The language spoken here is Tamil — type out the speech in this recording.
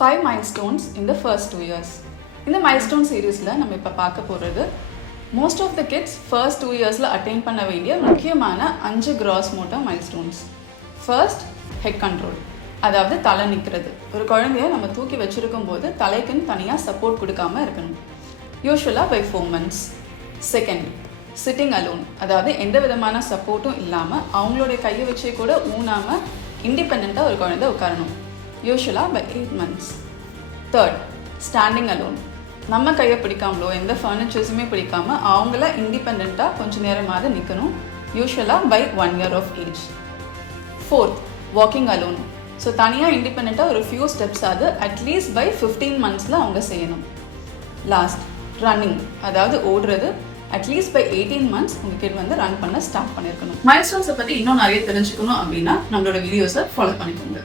5 milestones in the first 2 years. இந்த milestone சீரீஸில் நம்ம இப்போ பார்க்க போகிறது most of the kids first 2 இயர்ஸில் அட்டைன் பண்ண வேண்டிய முக்கியமான 5 gross motor milestones. First, head control, அதாவது தலை நிற்கிறது. ஒரு குழந்தைய நம்ம தூக்கி வச்சுருக்கும் போது தலைக்குன்னு தனியாக சப்போர்ட் கொடுக்காம இருக்கணும், யூஸ்வலாக by 4 months. Second, sitting alone, அதாவது எந்த விதமான சப்போர்ட்டும் இல்லாமல் அவங்களுடைய கையை வச்சே கூட ஊனாமல் இண்டிபெண்ட்டாக ஒரு குழந்தை உட்காரணும், யூஸ்வலாக by 8 months. Third, standing alone, நம்ம கையை பிடிக்காமலோ எந்த ஃபர்னிச்சர்ஸுமே பிடிக்காமல் அவங்கள இண்டிபெண்ட்டாக கொஞ்சம் நேரமாவது நிற்கணும், யூஸ்வலாக by 1 year of age. Fourth, walking alone. So தனியாக இண்டிபெண்ட்டாக ஒரு ஃபியூ ஸ்டெப்ஸ் அது அட்லீஸ்ட் பை 15 months அவங்க செய்யணும். லாஸ்ட், ரன்னிங், அதாவது ஓடுறது. அட்லீஸ்ட் பை 18 months உங்கள் கிட் வந்து ரன் பண்ண ஸ்டார்ட் பண்ணியிருக்கணும். மைல்ஸ்டோன்ஸை பற்றி இன்னும் நிறைய தெரிஞ்சுக்கணும் அப்படின்னா நம்மளோட வீடியோஸை ஃபாலோ பண்ணிக்கோங்க.